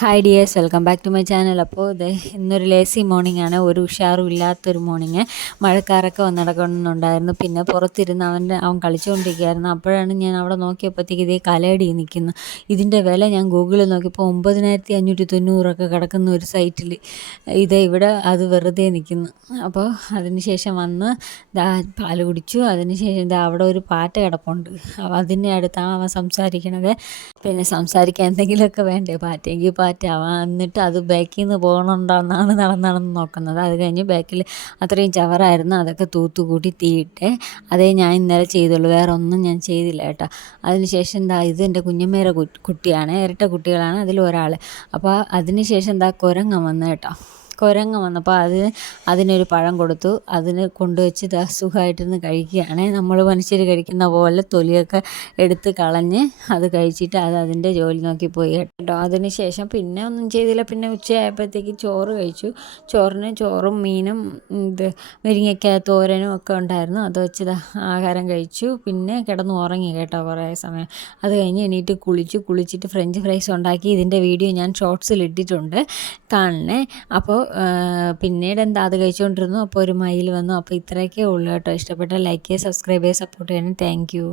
Hi dears, welcome back to my channel. അപ്പോൾ ഇന്നൊരു lazy morning ആണ്, ഒരു ഉഷാറും ഇല്ലാത്തൊരു മോർണിംഗ്. മഴക്കാരൊക്കെ വന്ന് നടക്കുന്നുണ്ടായിരുന്നു. പിന്നെ പുറത്തിരുന്ന് അവൻ കളിച്ചുകൊണ്ടിരിക്കുകയായിരുന്നു. അപ്പോഴാണ് ഞാൻ അവിടെ നോക്കിയപ്പോഴത്തേക്ക് ഇതേ കലയടി നിൽക്കുന്നു. ഇതിൻ്റെ വില ഞാൻ ഗൂഗിളിൽ നോക്കിയപ്പോൾ 9590 കിടക്കുന്ന ഒരു സൈറ്റിൽ ഇവിടെ അത് വെറുതെ നിൽക്കുന്നു. അപ്പോൾ അതിനുശേഷം വന്ന് പാല് കുടിച്ചു. അതിനുശേഷം അവിടെ ഒരു പാറ്റ കിടപ്പുണ്ട്. അതിൻ്റെ അടുത്താണ് അവൻ സംസാരിക്കണത്. പിന്നെ സംസാരിക്കാൻ എന്തെങ്കിലുമൊക്കെ വേണ്ടേ, പാറ്റയെങ്കിൽ പാറ്റ. എന്നിട്ട് അത് ബാക്കിൽ നിന്ന് പോകണുണ്ടോയെന്നാണ് നടന്ന് നോക്കുന്നത്. അത് കഴിഞ്ഞ് ബാക്കിൽ അത്രയും ചവറായിരുന്നു, അതൊക്കെ തൂത്തുകൂട്ടി തീയിട്ടെ. അതേ ഞാൻ ഇന്നലെ ചെയ്തുള്ളൂ, വേറെ ഒന്നും ഞാൻ ചെയ്തില്ല കേട്ടോ. അതിനുശേഷം ഇത് എൻ്റെ കുഞ്ഞമ്മേരെ കുട്ടിയാണ്, ഇരട്ട കുട്ടികളാണ് അതിൽ ഒരാൾ. അപ്പോൾ അതിനുശേഷം കുരങ്ങൻ വന്നു കേട്ടോ. കുരങ്ങ് വന്നപ്പോൾ അതിനൊരു പഴം കൊടുത്തു. അതിന് കൊണ്ടുവച്ച് സുഖമായിട്ടിരുന്ന് കഴിക്കുകയാണ്. നമ്മൾ മനുഷ്യർ കഴിക്കുന്ന പോലെ തൊലിയൊക്കെ എടുത്ത് കളഞ്ഞ് അത് കഴിച്ചിട്ട് അതിൻ്റെ ജോലി നോക്കി പോയി കേട്ടോ. അതിന് ശേഷം പിന്നെ ഒന്നും ചെയ്തില്ല. പിന്നെ ഉച്ചയായപ്പോഴത്തേക്ക് ചോറ് കഴിച്ചു. ചോറും മീനും മുരിങ്ങയ്ക്ക തോരനും ഒക്കെ ഉണ്ടായിരുന്നു. അത് വെച്ച് ആഹാരം കഴിച്ചു. പിന്നെ കിടന്ന് ഉറങ്ങി കേട്ടോ കുറേ സമയം. അത് കഴിഞ്ഞ് എണീറ്റ് കുളിച്ചിട്ട് ഫ്രഞ്ച് ഫ്രൈസ് ഉണ്ടാക്കി. ഇതിൻ്റെ വീഡിയോ ഞാൻ ഷോർട്സിൽ ഇട്ടിട്ടുണ്ട്, കാണണേ. അപ്പോൾ പിന്നീട് അത് കഴിച്ചുകൊണ്ടിരുന്നു. അപ്പോൾ ഒരു മയിൽ വന്നു. അപ്പോൾ ഇത്രയൊക്കെ ഉള്ളൂ കേട്ടോ. ഇഷ്ടപ്പെട്ട ലൈക്ക് ചെയ്യുക, സബ്സ്ക്രൈബ് ചെയ്യുക, സപ്പോർട്ട് ചെയ്യണം. Thank you.